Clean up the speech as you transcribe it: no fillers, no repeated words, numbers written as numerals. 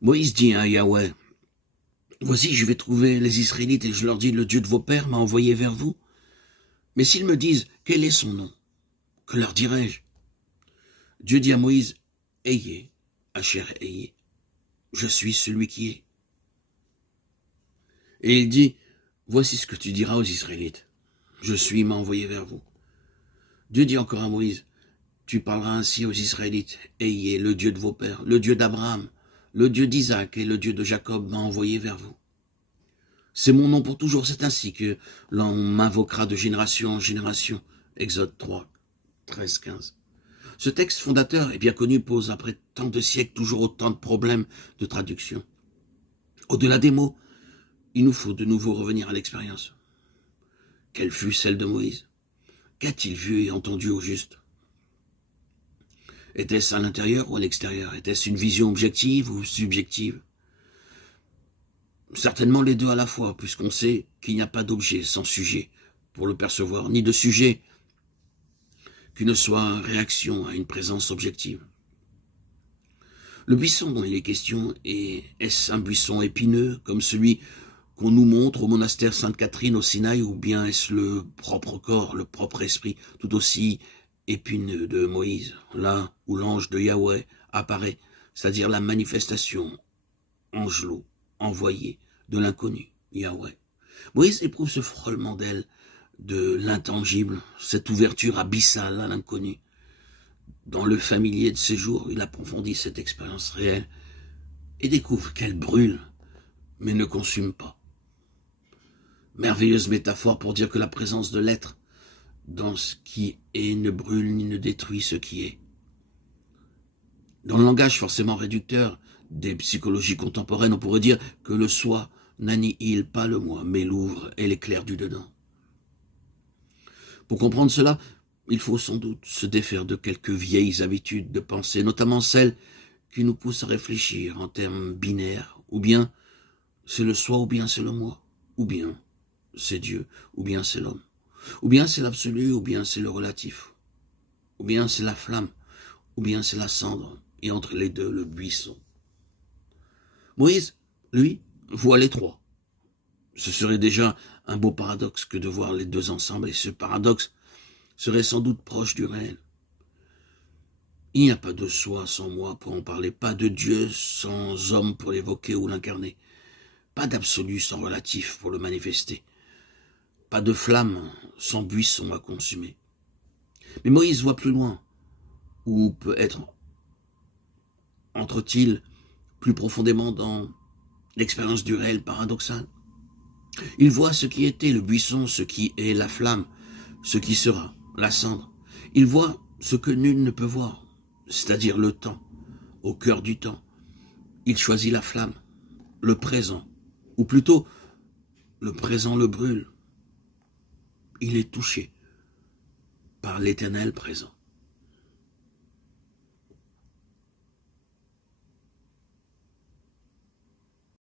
Moïse dit à Yahweh, « Voici, je vais trouver les Israélites et je leur dis, le Dieu de vos pères m'a envoyé vers vous. Mais s'ils me disent, quel est son nom? Que leur dirai-je? » Dieu dit à Moïse, « Ayez, Asher Ayez, je suis celui qui est. » Et il dit, « Voici ce que tu diras aux Israélites. Je suis m'a envoyé vers vous. » Dieu dit encore à Moïse, « Tu parleras ainsi aux Israélites. Ayez, le Dieu de vos pères, le Dieu d'Abraham, le Dieu d'Isaac et le Dieu de Jacob m'a envoyé vers vous. C'est mon nom pour toujours, c'est ainsi que l'on m'invoquera de génération en génération. » Exode 3, 13, 15. Ce texte fondateur est bien connu, pose après tant de siècles toujours autant de problèmes de traduction. Au-delà des mots, il nous faut de nouveau revenir à l'expérience. Quelle fut celle de Moïse? Qu'a-t-il vu et entendu au juste? Était-ce à l'intérieur ou à l'extérieur? Était-ce une vision objective ou subjective? Certainement les deux à la fois, puisqu'on sait qu'il n'y a pas d'objet sans sujet pour le percevoir, ni de sujet qui ne soit réaction à une présence objective. Le buisson dont il est question, est-ce un buisson épineux, comme celui qu'on nous montre au monastère Sainte-Catherine au Sinaï, ou bien est-ce le propre corps, le propre esprit, tout aussi épineux de Moïse, là où l'ange de Yahweh apparaît, c'est-à-dire la manifestation angelot, envoyé de l'inconnu, Yahweh. Moïse éprouve ce frôlement d'aile de l'intangible, cette ouverture abyssale à l'inconnu. Dans le familier de ses jours, il approfondit cette expérience réelle et découvre qu'elle brûle, mais ne consume pas. Merveilleuse métaphore pour dire que la présence de l'être dans ce qui est ne brûle ni ne détruit ce qui est. Dans le langage forcément réducteur des psychologies contemporaines, on pourrait dire que le soi n'annihile pas le moi, mais l'ouvre et l'éclaire du dedans. Pour comprendre cela, il faut sans doute se défaire de quelques vieilles habitudes de pensée, notamment celles qui nous poussent à réfléchir en termes binaires, ou bien c'est le soi, ou bien c'est le moi, ou bien c'est Dieu, ou bien c'est l'homme, ou bien c'est l'absolu, ou bien c'est le relatif, ou bien c'est la flamme, ou bien c'est la cendre, et entre les deux, le buisson. Moïse, lui, voit les trois. Ce serait déjà un beau paradoxe que de voir les deux ensemble, et ce paradoxe serait sans doute proche du réel. Il n'y a pas de soi sans moi pour en parler, pas de Dieu sans homme pour l'évoquer ou l'incarner, pas d'absolu sans relatif pour le manifester, pas de flamme sans buisson à consumer. Mais Moïse voit plus loin, ou peut-être entre-t-il plus profondément dans l'expérience du réel paradoxal. Il voit ce qui était le buisson, ce qui est la flamme, ce qui sera la cendre. Il voit ce que nul ne peut voir, c'est-à-dire le temps, au cœur du temps. Il choisit la flamme, le présent, ou plutôt, le présent le brûle. Il est touché par l'éternel présent.